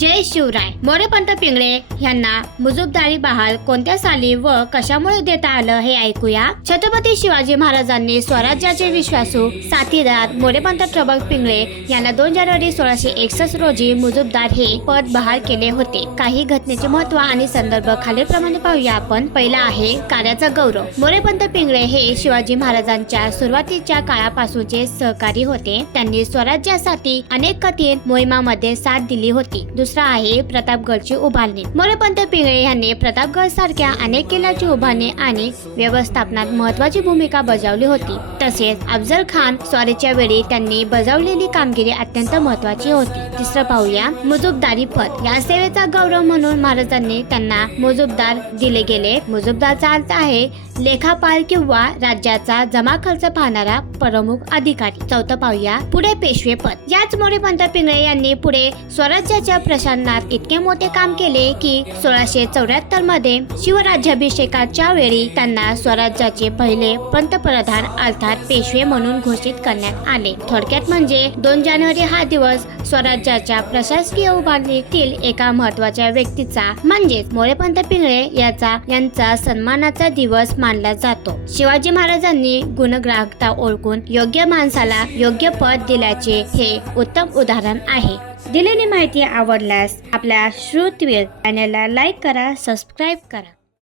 जय शिवराय. मोरेपंत पिंगळे यांना मुजुमदारी बहाल कोणत्या साली व कशामुळे देता आलं हे ऐकूया. छत्रपती शिवाजी महाराजांनी स्वराज्याचे विश्वासू साथीदार मोरेपंत त्र्यंबक पिंगळे यांना 2 जानेवारी 1661 रोजी मुजुमदार हे पद बहाल केले होते. काही घटनेचे महत्त्व आणि संदर्भ खालीलप्रमाणे पाहूया आपण. पहिला आहे कार्याचा गौरव. मोरेपंत पिंगळे हे शिवाजी महाराजांच्या सुरुवातीच्या काळापासूनचे सहकारी होते. त्यांनी स्वराज्यासाठी अनेक कठीण मोहिमांमध्ये साथ दिली होती. दुसरा आहे प्रतापगडची उभारणी. मोरेपंत पिंगळे यांनी प्रतापगड सारख्या अनेक किल्ल्यांची उभारणी आणि व्यवस्थापनात महत्त्वाची भूमिका बजावली होती. तसेच अफजल खान स्वारीच्या वेळी त्यांनी बजावलेली कामगिरी अत्यंत महत्त्वाची होती. तिसरं पाहूया मुजुमदारी पद. या सेवेचा गौरव म्हणून महाराजांनी त्यांना मुजुमदार दिले गेले. मुजुमदारचा अर्थ आहे लेखापाल किंवा राज्याचा जमा खर्च पाहणारा प्रमुख अधिकारी. चौथं पाहूया पुढे पेशवे पद. याच मोरेपंत पिंगळे यांनी पुढे स्वराज्याच्या प्रशासनात इतके मोठे काम केले की 1674 मध्ये शिवराज्याभिषेकाच्या वेळी त्यांना स्वराज्याचे पहिले पंतप्रधान अर्थात पेशवे म्हणून घोषित करण्यात आले. थोडक्यात म्हणजे 2 जानेवारी हा दिवस स्वराज्याच्या प्रशासकीय उभारणीतील एका महत्त्वाच्या व्यक्तीचा म्हणजेच मोरेपंत पिंगळे यांचा सन्मानाचा दिवस मानला जातो. शिवाजी महाराजांनी गुणग्राहकता ओळखून योग्य माणसाला योग्य पद दिल्याचे हे उत्तम उदाहरण आहे. दिलेली माहिती आवडल्यास आपल्या श्रुतवीर चॅनलला लाईक करा, सबस्क्राईब करा.